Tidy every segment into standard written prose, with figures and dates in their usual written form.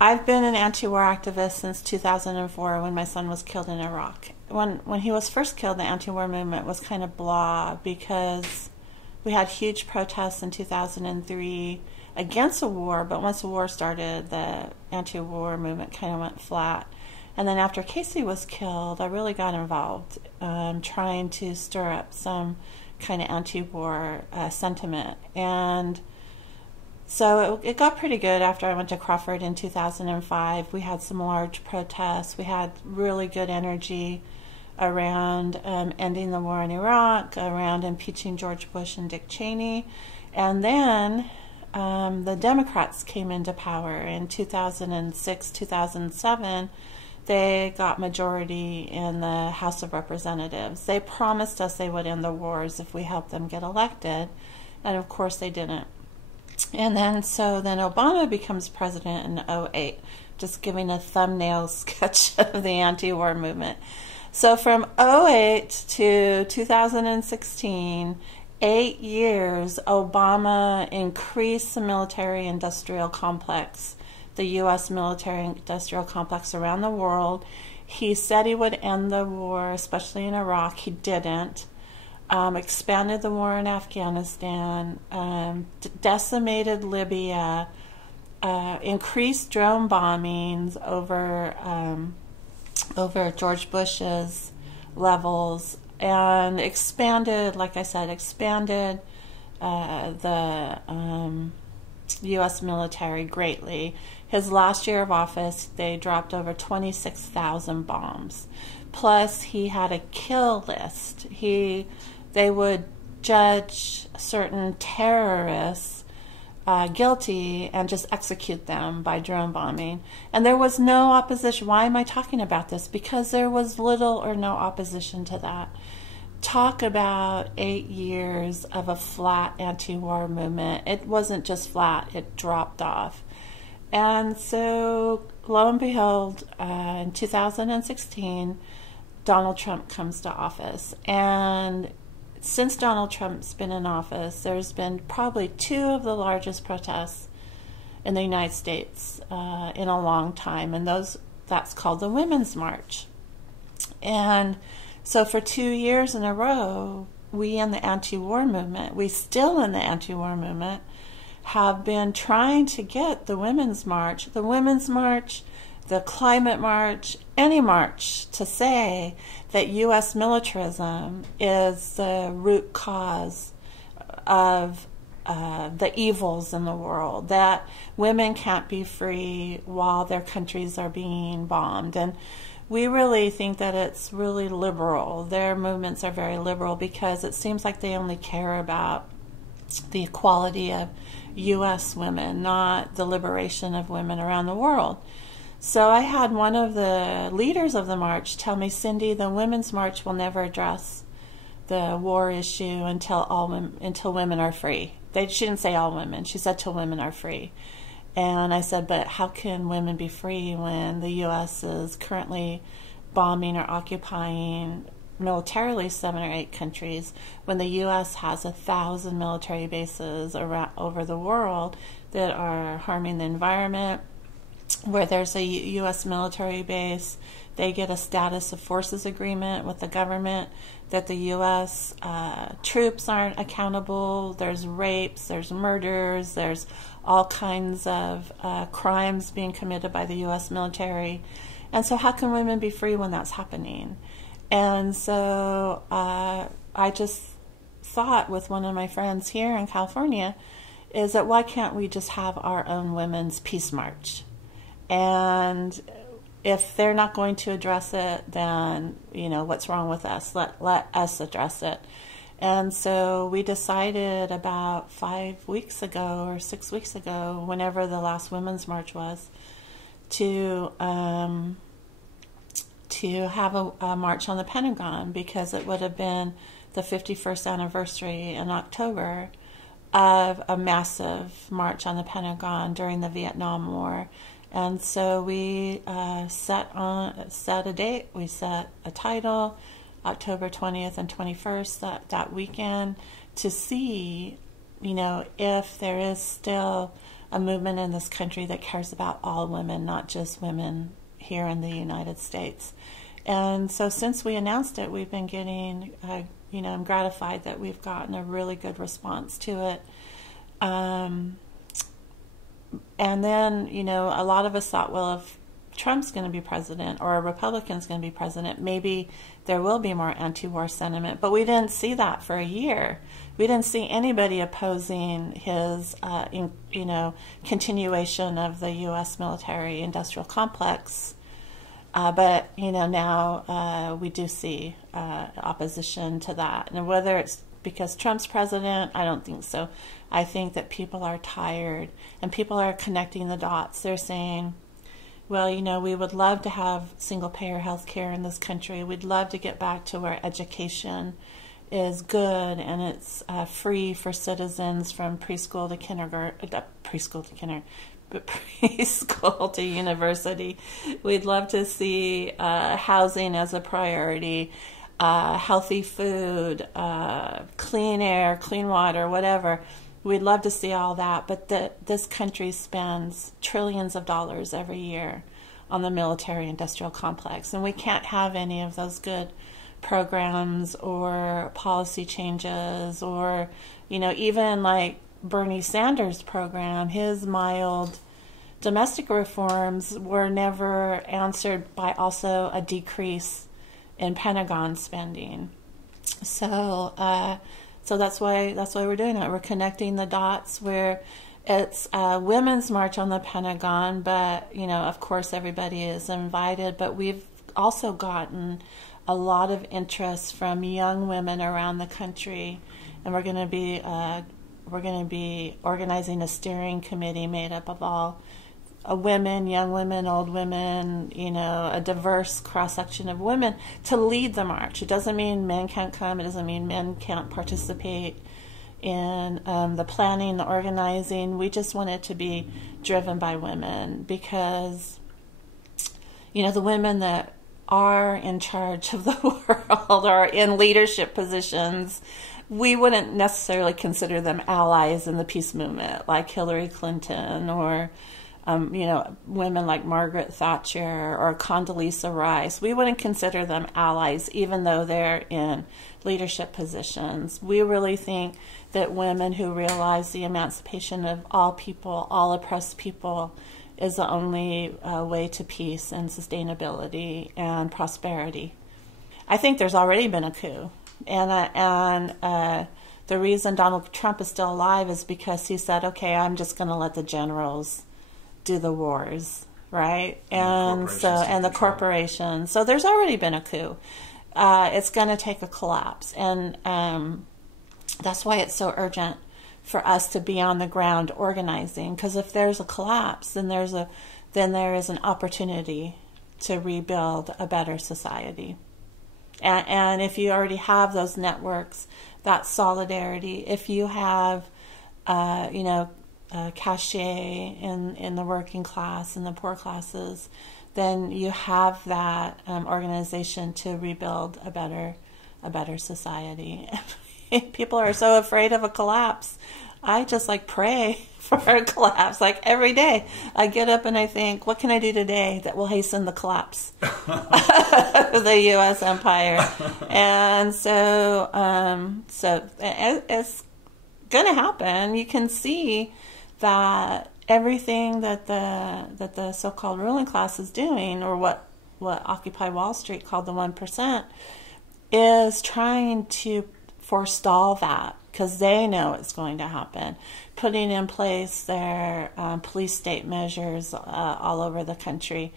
I've been an anti-war activist since 2004 when my son was killed in Iraq. When he was first killed, the anti-war movement was kind of blah because we had huge protests in 2003 against the war, but once the war started, the anti-war movement kind of went flat. And then after Casey was killed, I really got involved trying to stir up some kind of anti-war sentiment. And so it got pretty good after I went to Crawford in 2005. We had some large protests. We had really good energy around ending the war in Iraq, around impeaching George Bush and Dick Cheney. And then the Democrats came into power in 2006, 2007. They got majority in the House of Representatives. They promised us they would end the wars if we helped them get elected, and of course they didn't. And then Obama becomes president in '08, just giving a thumbnail sketch of the anti-war movement. So from '08 to 2016, 8 years, Obama increased the military-industrial complex, the U.S. military-industrial complex around the world. He said he would end the war, especially in Iraq. He didn't. Expanded the war in Afghanistan, decimated Libya, increased drone bombings over George Bush's levels, and expanded, like I said, the U.S. military greatly. His last year of office, they dropped over 26,000 bombs. Plus, he had a kill list. They would judge certain terrorists guilty and just execute them by drone bombing. And there was no opposition. Why am I talking about this? Because there was little or no opposition to that. Talk about 8 years of a flat anti-war movement. It wasn't just flat, it dropped off. And so, lo and behold, in 2016, Donald Trump comes to office. And since Donald Trump's been in office, there's been probably 2 of the largest protests in the United States in a long time. And that's called the Women's March. And so for 2 years in a row, we in the anti-war movement, have been trying to get the Women's March, the Climate March, any march, to say that U.S. militarism is the root cause of the evils in the world, that women can't be free while their countries are being bombed. And we really think that it's really liberal. Their movements are very liberal because it seems like they only care about the equality of U.S. women, not the liberation of women around the world. So I had one of the leaders of the march tell me, Cindy, the Women's March will never address the war issue until women are free. She didn't say all women. She said till women are free. And I said, but how can women be free when the U.S. is currently bombing or occupying militarily 7 or 8 countries, when the U.S. has 1,000 military bases over the world that are harming the environment? Where there's a U.S. military base, they get a status of forces agreement with the government that the U.S. Troops aren't accountable. There's rapes, there's murders, there's all kinds of crimes being committed by the U.S. military. And so how can women be free when that's happening? And so I just thought with one of my friends here in California is that why can't we just have our own women's peace march? And if they're not going to address it, then, what's wrong with us? Let us address it. And so we decided about 5 weeks ago or 6 weeks ago, whenever the last Women's March was, to have a march on the Pentagon, because it would have been the 51st anniversary in October of a massive march on the Pentagon during the Vietnam War. And so we set a date, we set a title, October 20th and 21st, that weekend, to see, if there is still a movement in this country that cares about all women, not just women here in the United States. And so since we announced it, we've been getting, I'm gratified that we've gotten a really good response to it. And then, a lot of us thought, well, if Trump's going to be president or a Republican's going to be president, maybe there will be more anti-war sentiment. But we didn't see that for a year. We didn't see anybody opposing his, continuation of the U.S. military-industrial complex. But now we do see opposition to that. And whether it's because Trump's president, I don't think so. I think that people are tired and people are connecting the dots. They're saying, well, we would love to have single-payer health care in this country. We'd love to get back to where education is good and it's free for citizens from preschool to kindergarten, preschool to university. We'd love to see housing as a priority, healthy food, clean air, clean water, whatever. We'd love to see all that, but this country spends trillions of dollars every year on the military-industrial complex, and we can't have any of those good programs or policy changes or, even like Bernie Sanders' program, his mild domestic reforms were never answered by also a decrease in Pentagon spending. So that's why we're doing it. We're connecting the dots where it's a women's march on the Pentagon, but of course everybody is invited. But we've also gotten a lot of interest from young women around the country, and we're going to be organizing a steering committee made up of all women, young women, old women, a diverse cross-section of women to lead the march. It doesn't mean men can't come. It doesn't mean men can't participate in the planning, the organizing. We just want it to be driven by women because, the women that are in charge of the world or in leadership positions, we wouldn't necessarily consider them allies in the peace movement like Hillary Clinton or women like Margaret Thatcher or Condoleezza Rice. We wouldn't consider them allies even though they're in leadership positions. We really think that women who realize the emancipation of all people, all oppressed people, is the only way to peace and sustainability and prosperity. I think there's already been a coup. And the reason Donald Trump is still alive is because he said, okay, I'm just going to let the generals do the wars, right? And the corporations. So there's already been a coup. It's going to take a collapse. And that's why it's so urgent for us to be on the ground organizing, because if there's a collapse, then there is an opportunity to rebuild a better society. And if you already have those networks, that solidarity, if you have, cachet in the working class and the poor classes, then you have that organization to rebuild a better society. People are so afraid of a collapse. I just pray for a collapse every day. I get up and I think, what can I do today that will hasten the collapse of the U.S. empire? And so it's going to happen. You can see that everything that the so-called ruling class is doing, or what Occupy Wall Street called the 1%, is trying to forestall that because they know it's going to happen, putting in place their police state measures all over the country.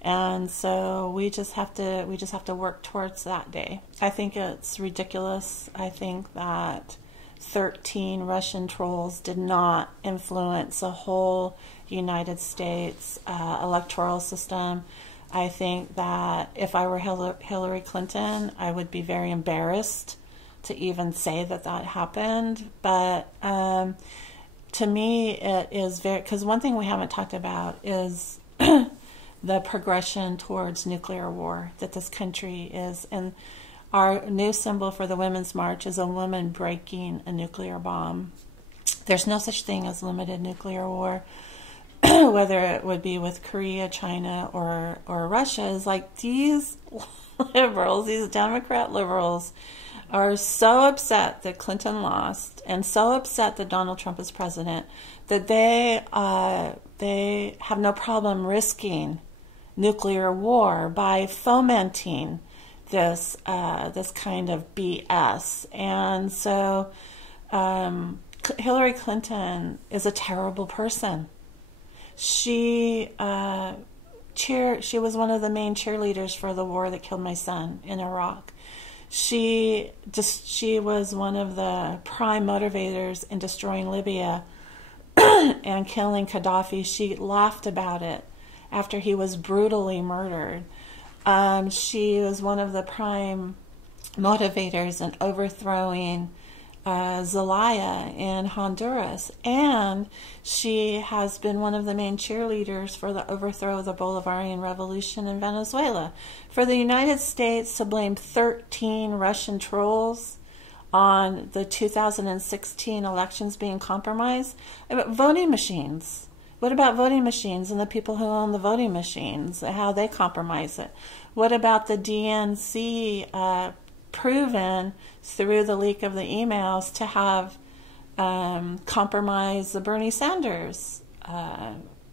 And so we just have to work towards that day. I think it's ridiculous. I think that 13 Russian trolls did not influence the whole United States electoral system. I think that if I were Hillary Clinton, I would be very embarrassed to even say that happened. But to me, it is very, because one thing we haven't talked about is the progression towards nuclear war that this country is. And our new symbol for the Women's March is a woman breaking a nuclear bomb. there's no such thing as limited nuclear war, whether it would be with Korea, China, or Russia. Is like these liberals, these Democrat liberals, are so upset that Clinton lost and so upset that Donald Trump is president that they have no problem risking nuclear war by fomenting this kind of BS. And so Hillary Clinton is a terrible person. She was one of the main cheerleaders for the war that killed my son in Iraq. She was one of the prime motivators in destroying Libya and killing Gaddafi. She laughed about it after he was brutally murdered. She was one of the prime motivators in overthrowing Zelaya in Honduras, and she has been one of the main cheerleaders for the overthrow of the Bolivarian Revolution in Venezuela. For the United States to blame 13 Russian trolls on the 2016 elections being compromised, voting machines. What about voting machines and the people who own the voting machines, how they compromise it? What about the DNC proven through the leak of the emails to have compromised the Bernie Sanders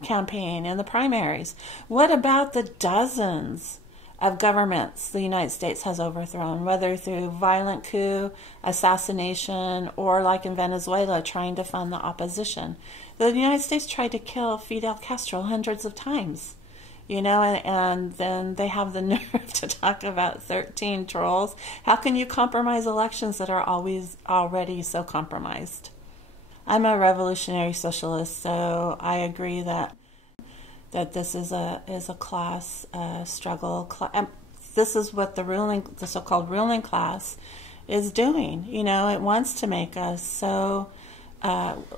campaign in the primaries? What about the dozens of governments the United States has overthrown, whether through violent coup, assassination, or like in Venezuela, trying to fund the opposition? The United States tried to kill Fidel Castro hundreds of times. And then they have the nerve to talk about 13 trolls. How can you compromise elections that are always already so compromised? I'm a revolutionary socialist, so I agree that this is a class struggle. This is what the so-called ruling class is doing. It wants to make us so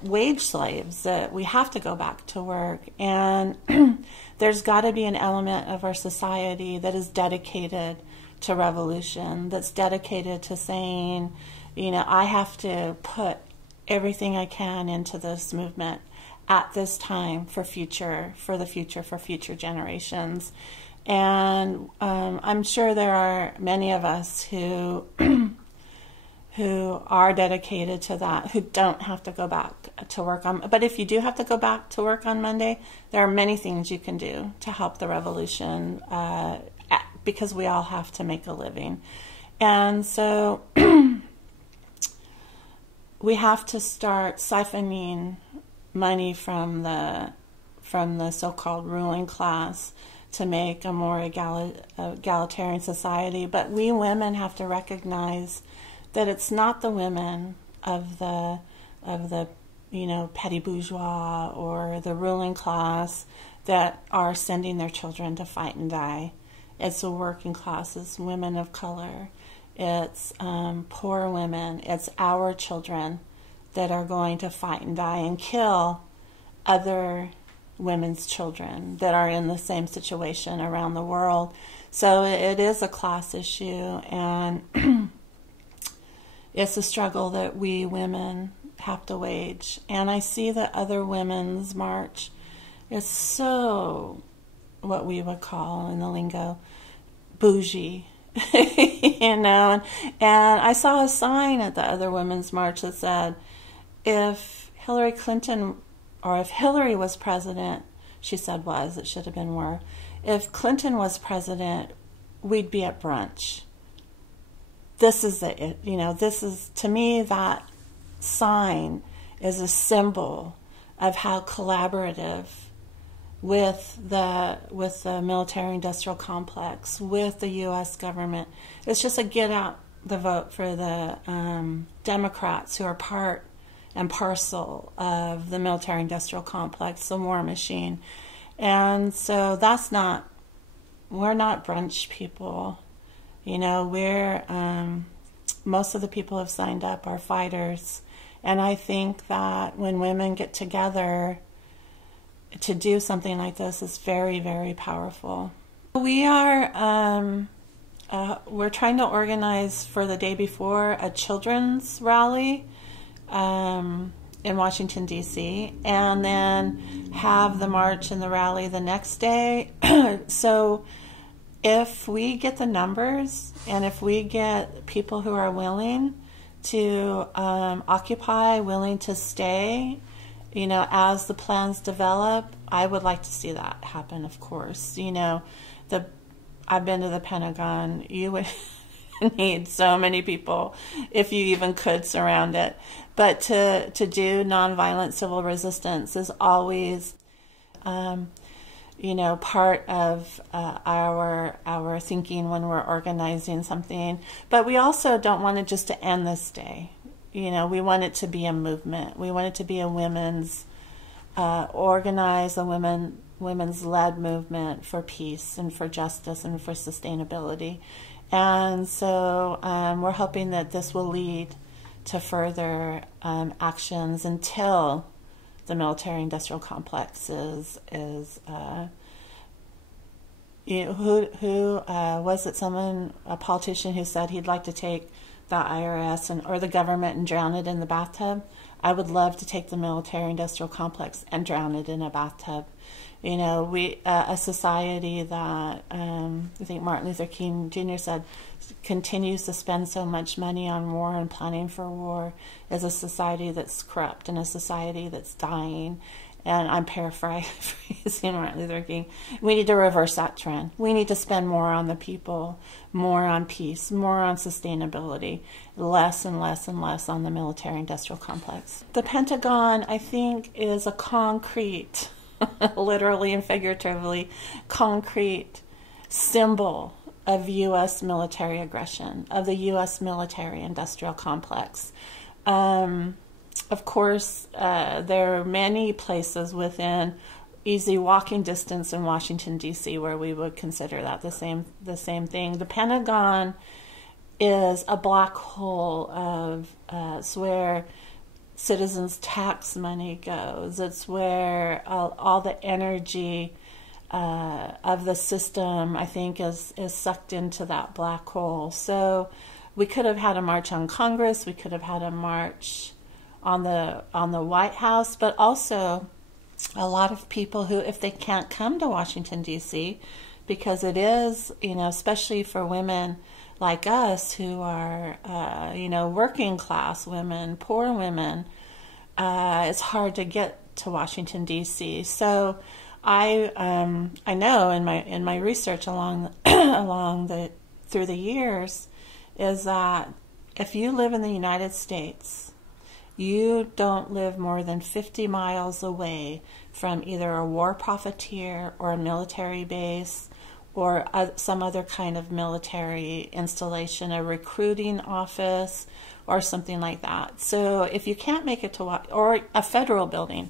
wage slaves that we have to go back to work, and there's got to be an element of our society that is dedicated to revolution, that's dedicated to saying, I have to put everything I can into this movement at this time for future generations. And I'm sure there are many of us who are dedicated to that, who don't have to go back to work on. But if you do have to go back to work on Monday, there are many things you can do to help the revolution, because we all have to make a living. And so we have to start siphoning money from the so-called ruling class to make a more egalitarian society. But we women have to recognize that it's not the women of the petty bourgeois or the ruling class that are sending their children to fight and die. It's the working class, it's women of color, it's poor women, it's our children that are going to fight and die and kill other women's children that are in the same situation around the world. So it is a class issue, and it's a struggle that we women have to wage. And I see that other women's march is so, what we would call in the lingo, bougie. And I saw a sign at the other women's march that said, if Hillary Clinton, or if Hillary was president, she said it should have been more, if Clinton was president, we'd be at brunch. This is this is, to me, that sign is a symbol of how collaborative with the military-industrial complex, with the U.S. government. It's just a get out the vote for the Democrats who are part and parcel of the military-industrial complex, the war machine. And so we're not brunch people. Most of the people who have signed up are fighters. And I think that when women get together to do something like this is very, very powerful. We're trying to organize for the day before a children's rally in Washington, D.C., and then have the march and the rally the next day. So if we get the numbers and if we get people who are willing to occupy, willing to stay, you know, as the plans develop, I would like to see that happen, of course. You know, I've been to the Pentagon. You would need so many people if you even could surround it. But to do nonviolent civil resistance is always, you know, part of our thinking when we're organizing something. But we also don't want it just to end this day. You know, we want it to be a movement. We want it to be a women's organized, a women's led movement for peace and for justice and for sustainability. And so we're hoping that this will lead to further actions until the military-industrial complex is you know, who was it? A politician who said he'd like to take the IRS or the government and drown it in the bathtub. I would love to take the military-industrial complex and drown it in a bathtub. You know, a society that I think Martin Luther King Jr. said continues to spend so much money on war and planning for war is a society that's corrupt and a society that's dying. And I'm paraphrasing Martin Luther King. We need to reverse that trend. We need to spend more on the people, more on peace, more on sustainability, less and less and less on the military-industrial complex. The Pentagon, I think, is a concrete, literally and figuratively, concrete symbol of U.S. military aggression, of the U.S. military-industrial complex. Of course, there are many places within easy walking distance in Washington, D.C., where we would consider that the same thing. The Pentagon is a black hole of it's where citizens' tax money goes. It's where all the energy of the system, I think, is sucked into that black hole. So we could have had a march on Congress. We could have had a march on the White House, but also a lot of people who, if they can't come to Washington, D.C., because it is, you know, especially for women like us who are, you know, working class women, poor women, it's hard to get to Washington, D.C. So I know in my research through the years is that if you live in the United States, you don't live more than 50 miles away from either a war profiteer or a military base or some other kind of military installation, a recruiting office or something like that. So if you can't make it to, or a federal building,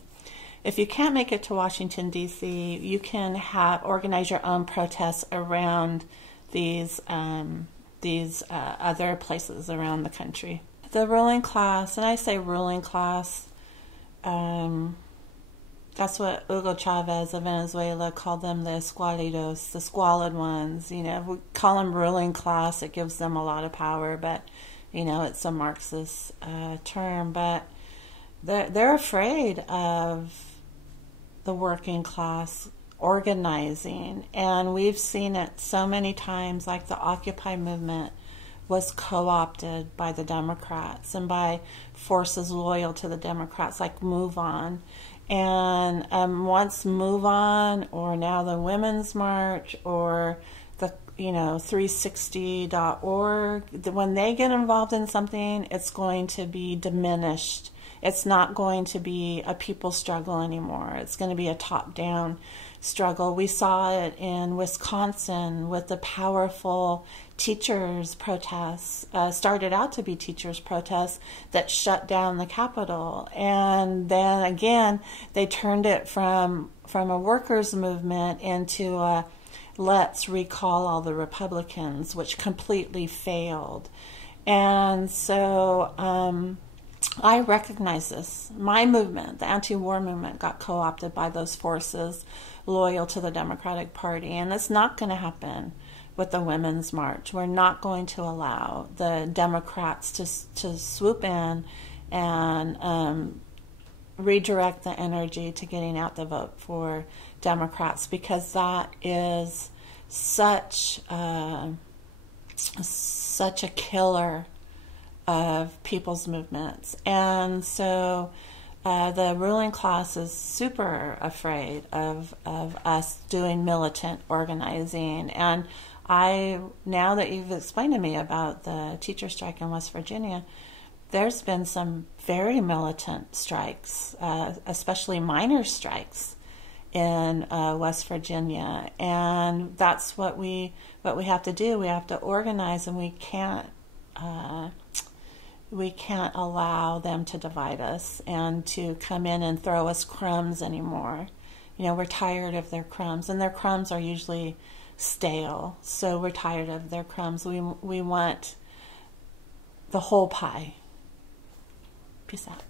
if you can't make it to Washington, D.C., you can organize your own protests around these other places around the country. The ruling class, and I say ruling class, that's what Hugo Chavez of Venezuela called them, the escualidos, the squalid ones. You know, if we call them ruling class, it gives them a lot of power, but, you know, it's a Marxist term. But they're afraid of the working class organizing, and we've seen it so many times, like the Occupy movement was co-opted by the Democrats and by forces loyal to the Democrats, like Move On. And once Move On, or now the Women's March, or the 360.org, when they get involved in something, it's going to be diminished. It's not going to be a people struggle anymore. It's going to be a top-down struggle. We saw it in Wisconsin with the powerful teachers' protests, started out to be teachers' protests that shut down the Capitol. And then again, they turned it from a workers' movement into a let's recall all the Republicans, which completely failed. And so I recognize this. My movement, the anti-war movement, got co-opted by those forces loyal to the Democratic Party, and it's not going to happen with the Women's March. We're not going to allow the Democrats to swoop in and redirect the energy to getting out the vote for Democrats, because that is such a killer of people's movements. And so the ruling class is super afraid of us doing militant organizing. And now that you've explained to me about the teacher strike in West Virginia, there's been some very militant strikes, especially miners' strikes in West Virginia, and that's what we have to do. We have to organize, and we can't allow them to divide us and to come in and throw us crumbs anymore. You know, we're tired of their crumbs, and their crumbs are usually stale, so we're tired of their crumbs. We want the whole pie. Peace out.